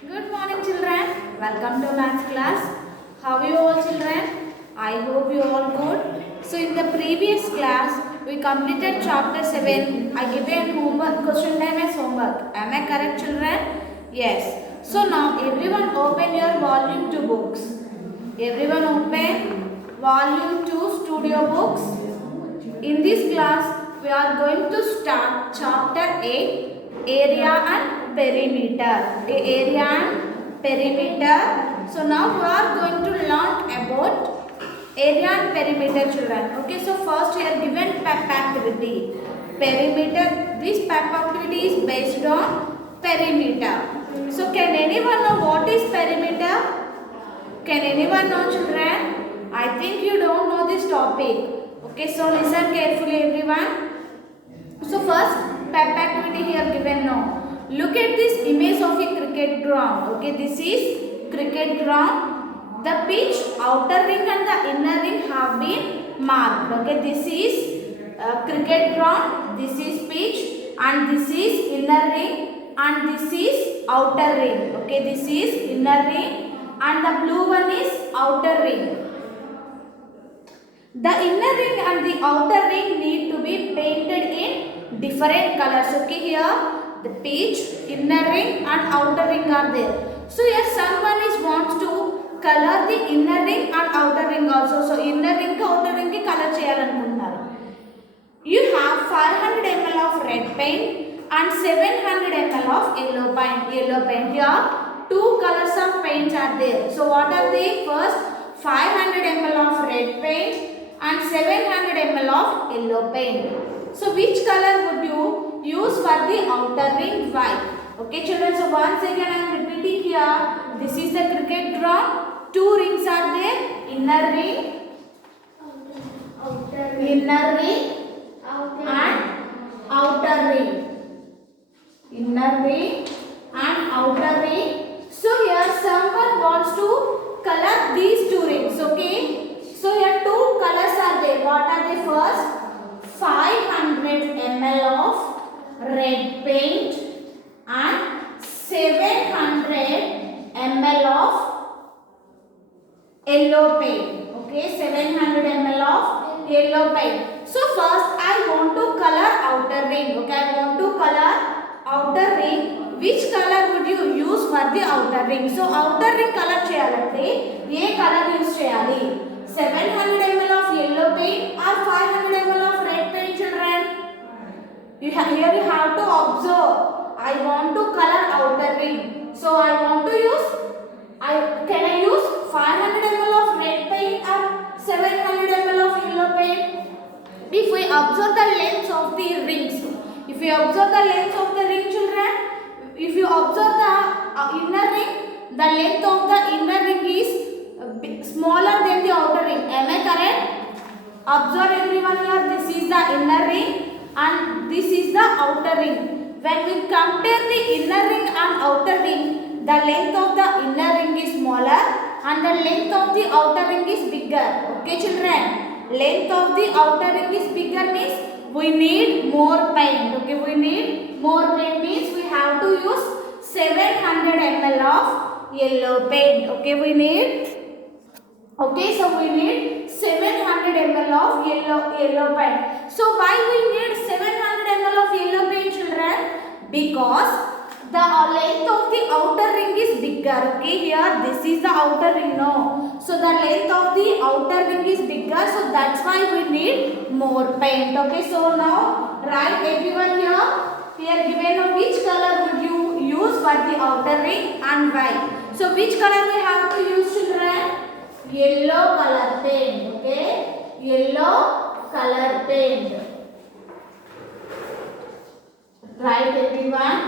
Good morning, children. Welcome to maths class. How are you all, children? I hope you all good. So, in the previous class, we completed chapter 7. I given homework, question time as homework. Am I correct, children? Yes. So, now everyone open your volume 2 books. Everyone open volume 2 studio books. In this class, we are going to start chapter 8, area and perimeter. Area and perimeter. So now we are going to learn about area and perimeter, children. Okay, so first we are given PEP activity. Perimeter. This PEP activity is based on perimeter. So can anyone know what is perimeter? Can anyone know, children? I think you don't know this topic. Okay, so listen carefully, everyone. So first, PEP activity here given now. Look at this image of a cricket ground. Okay, this is cricket ground. The pitch, outer ring and the inner ring have been marked. Okay, this is cricket ground. This is pitch and this is inner ring and this is outer ring. Okay, this is inner ring and the blue one is outer ring. The inner ring and the outer ring need to be painted in different colors. Okay, here the pitch, inner ring and outer ring are there. So here someone is wants to color the inner ring and outer ring also. So inner ring ki outer ring ki color cheyalanuntunnaru. You have 500 ml of red paint and 700 ml of yellow paint. Here two colors of paints are there. So what are they? First 500 ml of red paint and 700 ml of yellow paint. So which color would you use for the outer ring? White. Okay, children. So once again I am repeating here. This is the cricket ground. Two rings are there. Inner ring, inner ring and outer ring. Inner ring and outer ring. So here someone wants to color these two rings. Okay. So here two colors are there. What are they? First 500 ml of red paint and 700 ml of yellow paint. Okay, 700 ml of yellow paint. So first I want to color outer ring. Okay, I want to color outer ring. Which color would you use for the outer ring? So outer ring color cheyalante ye color use cheyali. 700 ml of yellow paint or 500 ml of red paint, children? Here you have to observe. I want to color outer ring. So I want to use, can I use 500 ml of red paint or 700 ml of yellow paint? If we observe the lengths of the rings, if we observe the length of the ring, children, if you observe the inner ring, the length of the inner ring is smaller than the outer ring. Am I correct? Observe everyone here. This is the inner ring and this is the outer ring. When we compare the inner ring and outer ring, the length of the inner ring is smaller and the length of the outer ring is bigger. Okay, children? Length of the outer ring is bigger means we need more paint. Okay, we need more paint means we have to use 700 ml of yellow paint. Okay, we need. Okay, so we need 700 ml of yellow paint. So why we need 700 ml of yellow paint, children? Because the length of the outer ring is bigger. Okay, here this is the outer ring. No, so the length of the outer ring is bigger. So that's why we need more paint. Okay, so now write everyone here. Here given which color would you use for the outer ring and why. So which color we have to use, children? Yellow color paint. Okay, yellow color paint. Write everyone,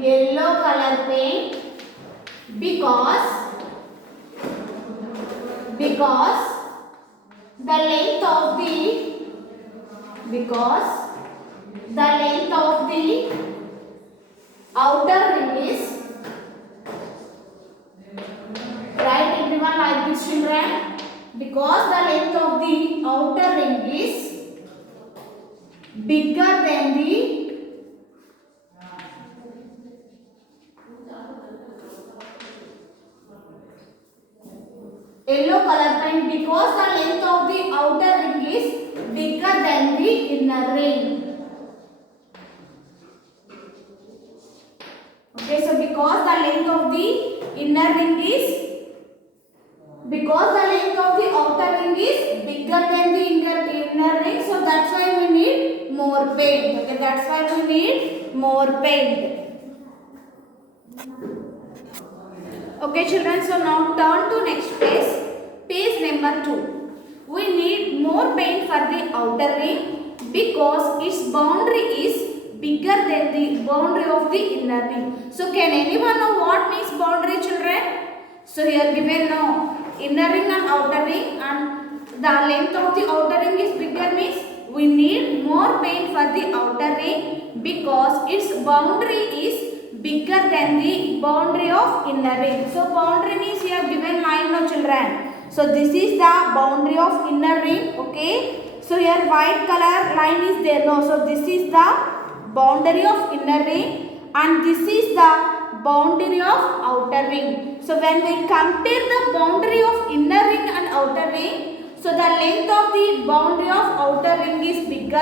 yellow color paint because the length of the outer ring is, write everyone like this, children, because the length of the outer ring is bigger than the Yellow color paint because the length of the outer ring is bigger than the inner ring. Okay, so because the length of the inner ring is, because the length of the outer ring is bigger than the inner ring, so that's why we need more paint. Okay, that's why we need more paint. Okay children, so now turn to next page number 2. We need more paint for the outer ring because its boundary is bigger than the boundary of the inner ring. So can anyone know what means boundary children? So here given no inner ring and outer ring, and the length of the outer ring is bigger means we need more paint for the outer ring because its boundary is bigger than the boundary of inner ring. So boundary means here given line no children. So this is the boundary of inner ring. Okay. So here white color line is there. No. So this is the boundary of inner ring and this is the boundary of outer ring. So when we compare the boundary of inner ring and outer ring, so the length of the boundary of outer ring is bigger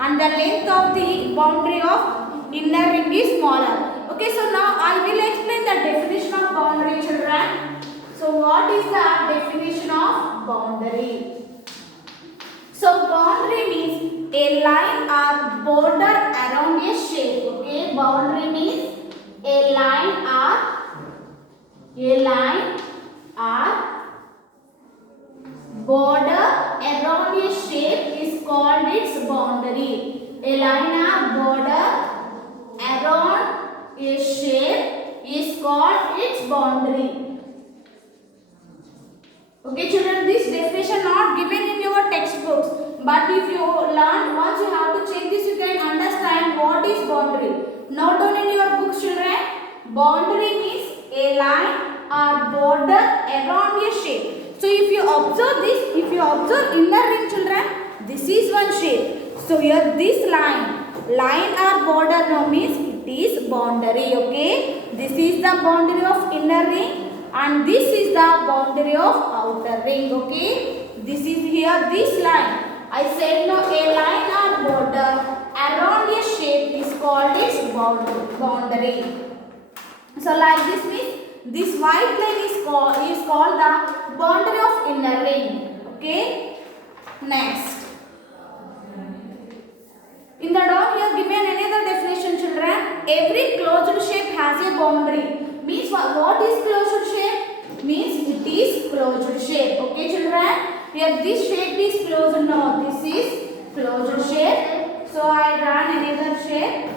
and the length of the boundary of inner ring is smaller. Okay, so now I will explain the definition of boundary children. So what is the definition of boundary? So boundary means a line or border around a shape. Okay, boundary means a line or border around a shape is called its boundary. A line or border around a shape is called its boundary. Okay children, this definition not given in your textbooks, but if you learn once, you have to check this, you can understand what is boundary. Not only in your books children, boundary means a line or border around a shape. So if you observe this, if you observe inner ring children, this is one shape. So here this line or border now means it is boundary. Okay, this is the boundary of inner ring and this is the boundary of outer ring. Okay, this is here this line. I said no, a line or border around a shape is called its boundary. So like this means this white line is called the boundary of inner ring. Okay, next. In the down here given another definition children. Every closed shape has a boundary. Means what is closed shape? Means it is closed shape. Okay children. Here this shape is closed. No, this is closed shape. So I draw another shape.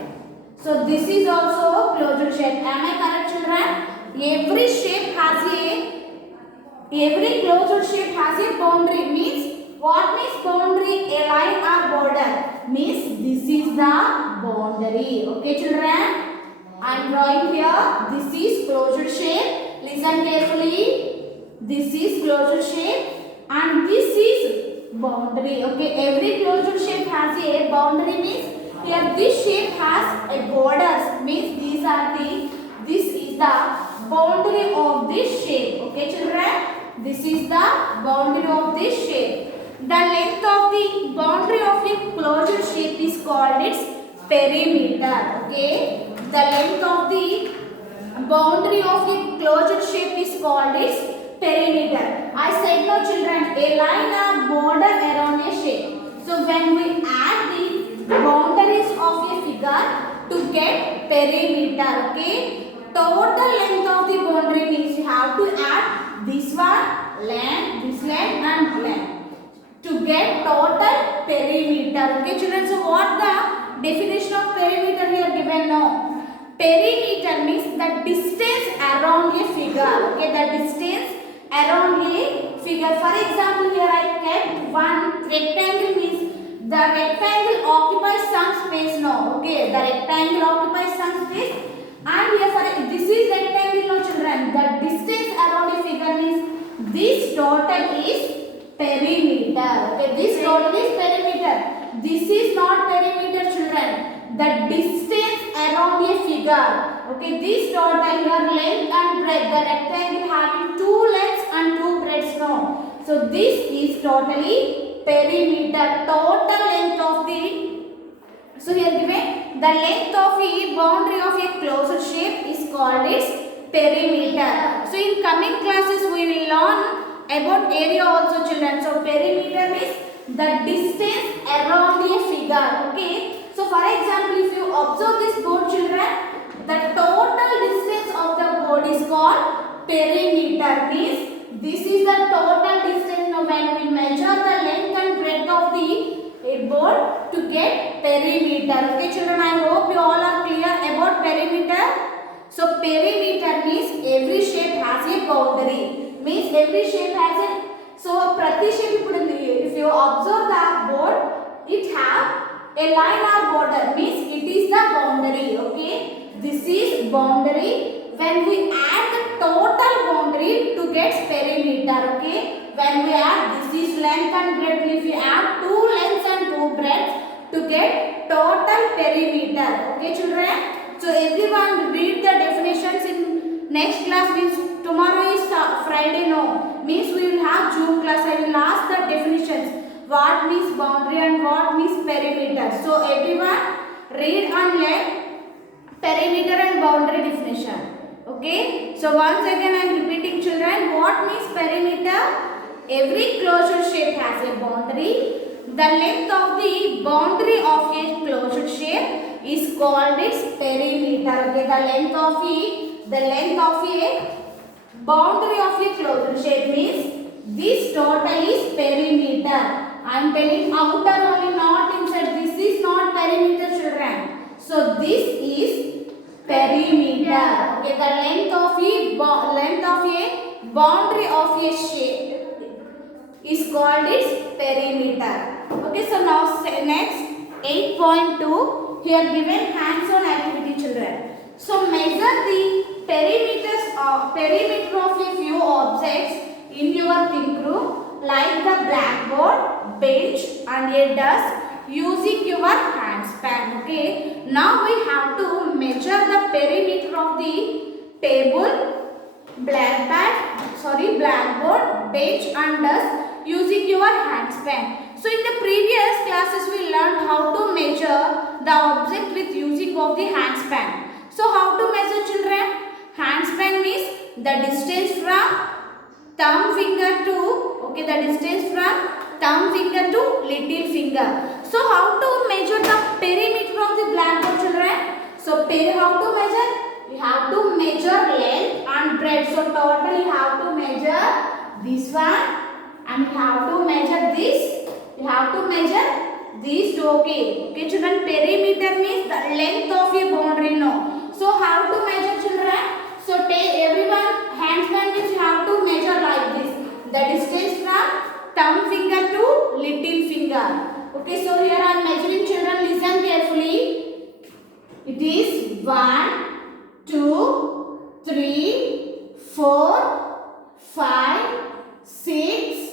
So this is also closed shape. Am I correct children? Every closed shape has a boundary. Means what means boundary? A line or border. Means this is the boundary. Okay children. I am drawing here. This is closed shape. Listen carefully. This is closed shape and this is boundary. Okay. Every closed shape has a boundary. Means here this shape has a borders. Means this is the boundary of this shape. Okay children. This is the boundary of this shape. The length of the boundary of a closed shape is called its perimeter. Okay. The length of the boundary of a closed shape is called its perimeter. I said no children, a line or border around a shape. So when we add the boundaries of a figure to get perimeter, okay. Total length of the boundary means you have to add this one, length, this length and length to get total perimeter. Okay children, so what the definition of perimeter here given now? Perimeter means the distance around a figure. Okay, the distance around a figure. For example, here I kept one rectangle means the rectangle occupies some space now. Okay, the rectangle occupies some space and here for this is rectangle now children. The distance around a figure means this total is perimeter. Okay, this total is perimeter. This is not perimeter children. The distance around a figure. Okay, this total here length and breadth. The rectangle having two lengths and two breadths. No, So this is totally perimeter, total length of the. So here given the length of a boundary of a closed shape is called its perimeter. So in coming classes we will learn about area also, children. So perimeter is the distance around a figure. Okay. So for example, if you observe this board, children, the total distance of the board is called perimeter. Means this is the total distance. Now when we measure the length and breadth of the board to get perimeter. Okay, children, I hope you all are clear about perimeter. So perimeter means every shape has a boundary. Means every shape has a. So prati shape, if you observe the board, it have a line or border. Means it is the boundary. Okay, this is boundary. When we add the total boundary to get perimeter. Okay, when we add this is length and breadth. If we add two lengths and two breadths to get total perimeter. Okay, children. So everyone read the definitions in next class. Means tomorrow is Friday. No, means we will have June class. I will ask the definitions. What means boundary and what means perimeter. So everyone read and learn perimeter and boundary definition. Okay. So once again I am repeating, children. What means perimeter? Every closed shape has a boundary. The length of the boundary of a closed shape is called its perimeter. Okay, the length of a boundary of a closed shape means this total is perimeter. I am telling outer only, not inside. This is not perimeter, children. So this is perimeter. Okay, the length of a boundary of a shape is called its perimeter. Okay, so now next 8.2. Here given hands-on activity, children. So measure the perimeter of a few objects in your think room, like the blackboard, bench and a desk, using your handspan. Okay. Now we have to measure the perimeter of the table, blackboard, bench and desk using your handspan. So in the previous classes we learned how to measure the object with using of the handspan. So how to measure, children? Handspan means the distance from thumb finger to little finger. So how to measure the perimeter of the blackboard, children? So how to measure? We have to measure length and breadth. So total you have to measure this one and you have to measure this. You have to measure these two. Okay, children. Perimeter means the length of a boundary. No. So how to measure, children? So take everyone handspan means you have to measure like this. The distance from thumb finger to little finger. Okay, so here I am measuring, children. Listen carefully. It is 1, 2, 3, 4, 5, 6.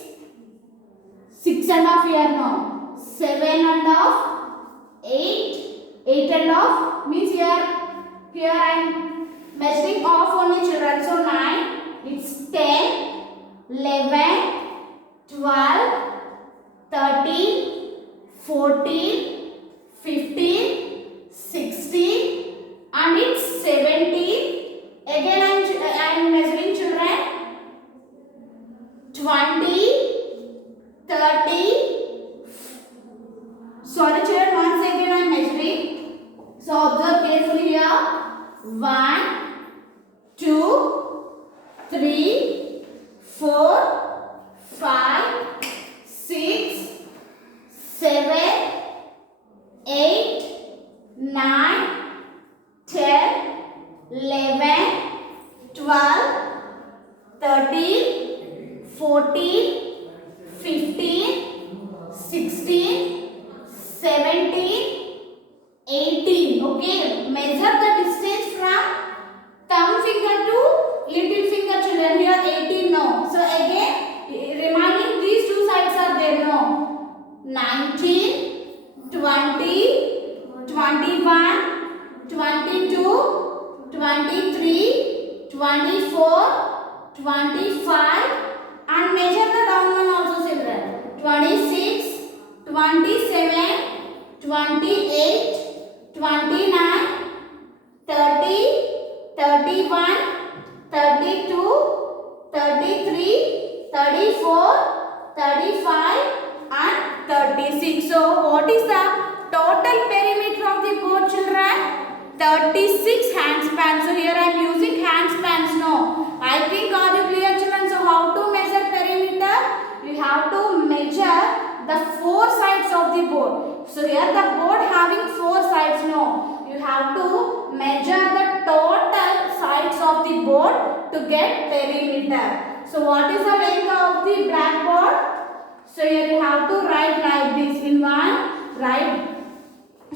6.5 here now. 7.5, 8, 8.5 means here I am measuring off only, children. So 9, it's 10, 11, 12, 13, 14, 15, 16 and it's 17. Again I am measuring, children. 20, 30. Sorry, children, once again I am measuring. So observe carefully here. 1, 2, 3, 4, 5, 6, 7, 8, 9, 10, 11, 12, 13, 14, 15, 16, 17, 18. Okay, measure the distance from thumb finger to little finger, children. Here 18 no. So again, reminding these two sides are there no. 19, 20, 21, 22, 23, 24, 25 and measure the down one 26, 27, 28, 29, 30, 31, 32, 33, 34, 35 and 36. So what is the total perimeter of the board, children? 36 handspans. So here I am using handspans. No, I think are you clear, children? So how to measure perimeter? You have to measure the 4 sides of the board. So here the board having 4 sides. No, you have to measure the total sides of the board to get perimeter. So what is the length of the blackboard? So here you have to write like this in one, write.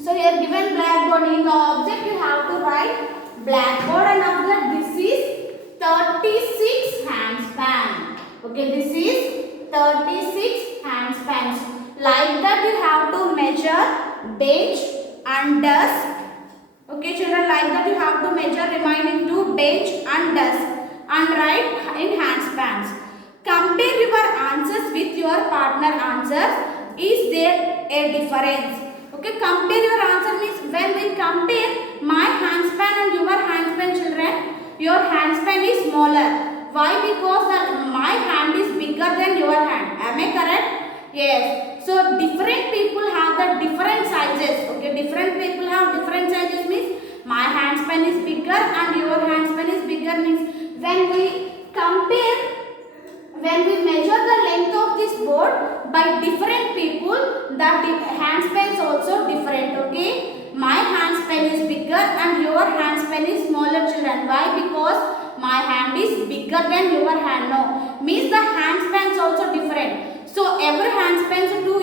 So here given blackboard, in the object you have to write blackboard, and after that this is 36 handspan. Okay, this is 36 handspans. Like that you have to measure bench and desk. Okay children, like that you have to measure remaining two, bench and desk, and write in handspans. Compare your answers with your partner answers. Is there a difference? Okay, compare your answer means when we compare my handspan and your handspan, children, your handspan is smaller. Why? Because my hand is bigger than your hand. Am I correct? Yes. So different people have the different sizes. Okay, different people have different sizes means my handspan is bigger and your handspan is bigger means when we compare, when we measure the length of this board by different people, that handspan is also different. Okay, my handspan is bigger and your handspan is smaller, children. Why? Because my hand is bigger than your hand. No, means the handspan is also different. So every handspans to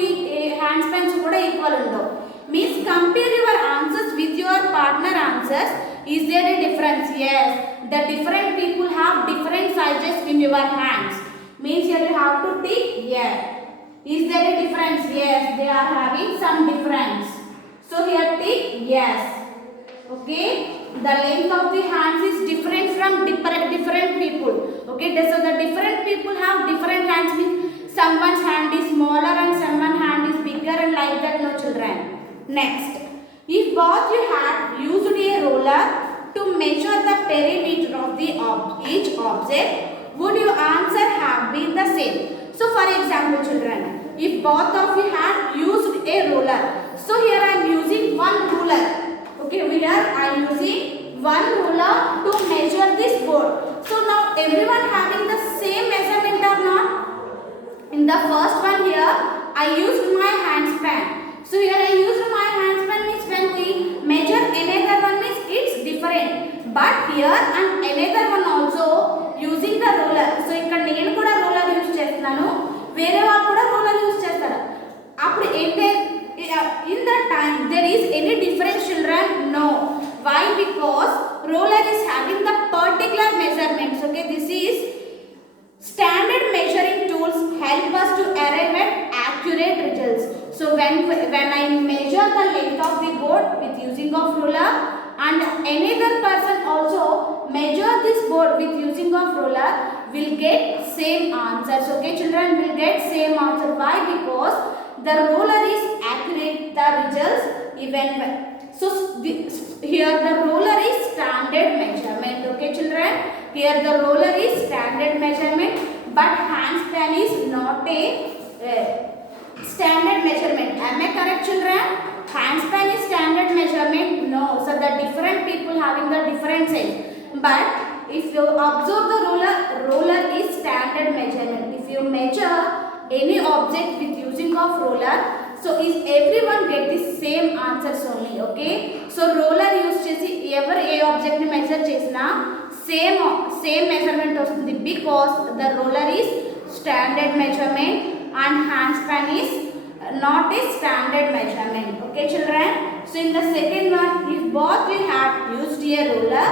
handspans kuda equal undo. Means compare your answers with your partner answers. Is there a difference? Yes, the different people have different sizes in your hands. Means here you have to tick yes. Is there a difference? Yes, they are having some difference. So here tick yes. Okay, the length of the hands is different from different people. Okay, so the different people have different hands means someone's hand is smaller and someone's hand is bigger, and like that. No children. Next, if both you had used a ruler to measure the perimeter of the each object, would your answer have been the same? So for example, children, if both of you had used a ruler, so here I am using one ruler. Okay, here I am using one ruler to measure this board. So now everyone having the same measurement or not? In the first one here, I used my handspan. So here I used my handspan means when we measure another one means it's different. But here and another one also using the ruler. So ఇక్కడ నేను కూడా ruler use చేస్తున్నాను, వేరే వాళ్ళు కూడా ruler use చేస్తారు. అప్పుడు ఏంటే in that time there is any difference, children? No. Why? Because ruler is having the particular measurements. Okay, this is standard measuring tools help us to arrive at accurate results. So when I measure the length of the board with using of ruler, and another person also measure this board with using of ruler, will get same answers. Okay children, will get same answer. Why? Because the ruler is accurate the results even when. So here the ruler is standard measurement. Okay children, here the ruler is standard measurement, but handspan is not a standard measurement. Am I correct, children? Handspan is standard measurement. No, so the different people having the different size. But if you observe the ruler is standard measurement. If you measure any object with using of ruler, so is everyone get the same answers only. Okay, so ruler use chesi ever a object ni measure chesina same measurement vastundi, because the ruler is standard measurement and handspan is not a standard measurement. Okay children, so in the second one, if both we had used a ruler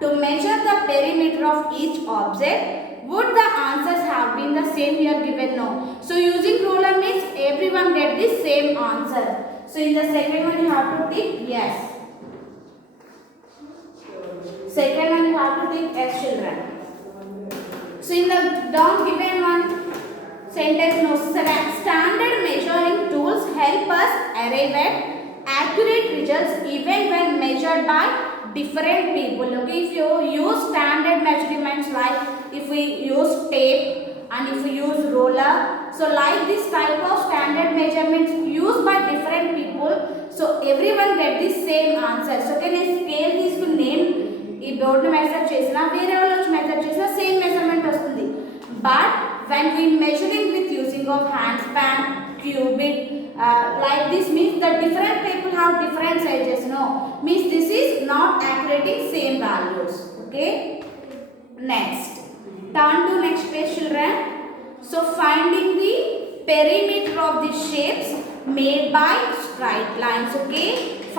to measure the perimeter of each object, would the answers have been the same? Here given no. So using ruler means everyone get the same answer. So in the second one you have to tick yes. Second one you have to tick yes, children. So in the down given one, Sentence no. Standard measuring tools help us arrive at accurate results even when measured by different people. Okay, if you use standard measurements, like if we use tape and if we use roller, so like this type of standard measurements used by different people, so everyone get the same answer. So can I scale this to name ఈ board measure చేసినా వేరే వాళ్ళు వచ్చి measure చేసినా same measurement వస్తుంది. But when we measuring with using of hand span, cubit, like this means that different people have different sizes. No, means this is not accurate in same values. Okay, next turn to next page, children. So finding the perimeter of the shapes made by straight lines. Okay,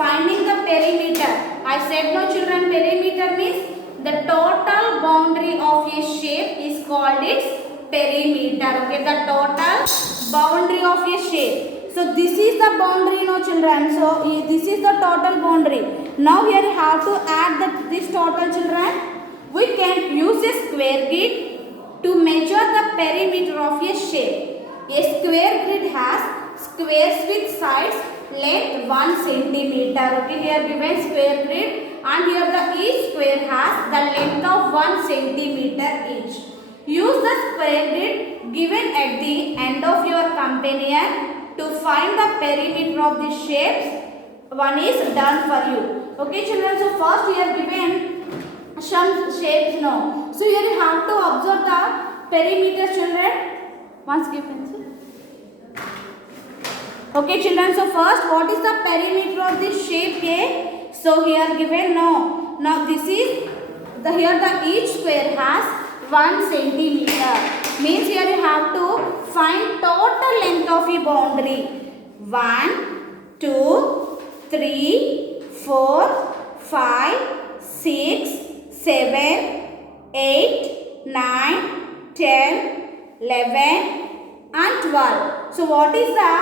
finding the perimeter. I said no, children, perimeter means the total boundary of a shape is called its perimeter. Okay, the total boundary of a shape. So this is the boundary, no children. So this is the total boundary. Now here you have to add this total, children. We can use a square grid to measure the perimeter of a shape. A square grid has squares with sides length 1 centimeter. Okay, here given square grid, and here the each square has the length of 1 centimeter each. Use the square grid given at the end of your companion to find the perimeter of the shapes. One is done for you. Okay, children. So first we are given some shapes now. So here you have to observe the perimeter, children. Once give pencil. Okay, children. So first, what is the perimeter of this shape A? So here given no. Now this is the here the each square has 1 centimeter. Means here you have to find total length of a boundary. 1, 2, 3, 4, 5, 6, 7, 8, 9, 10, 11 and 12. So what is the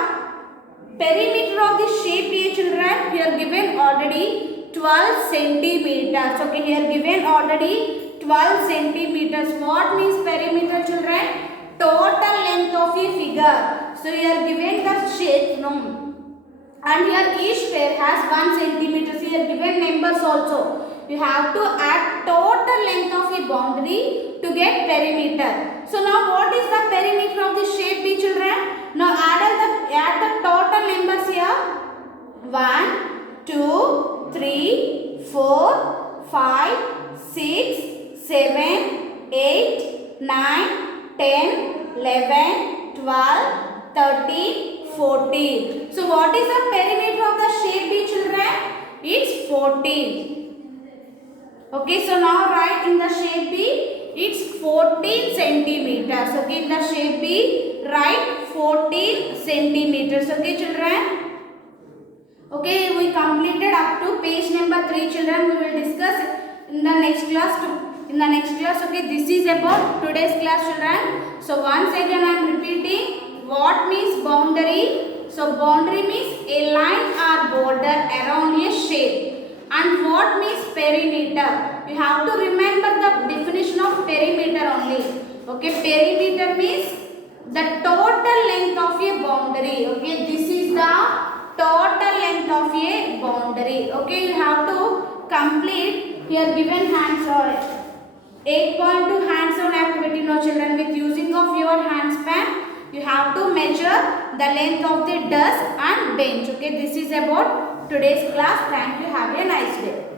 perimeter of the shape A, children? Here given already 12 centimeters. Okay, here given already 12 centimeters. What means perimeter, children? Total length of a figure. So here given the shape, no, and here each square has 1 centimeter. So here given numbers also. You have to add total length of a boundary to get perimeter. So now what is the perimeter of the shape B, children? Now add the total numbers here. 1, 2, 3, 4, 5, 6, 7, 8, 9, 10, 11, 12, 13, 14. So what is the perimeter of the shape B, children? It's 14. Okay, so now write in the shape B, it's 14 centimeters. Okay, in the shape B, write 14 centimeters. Okay, children. Okay, we completed up to page number 3, children. We will discuss in the next class. Okay, this is about today's class, children. So once again I am repeating what means boundary. So boundary means a line or border around a shape. And what means perimeter? You have to remember the definition of perimeter only. Okay, perimeter means the total length of a boundary. Okay, this is the total length of a boundary. Okay, you have to complete here given hands-on 8.2 hands-on activity, no children. With using of your hand span, you have to measure the length of the desk and bench. Okay, this is about today's class. Thank you. Have a nice day.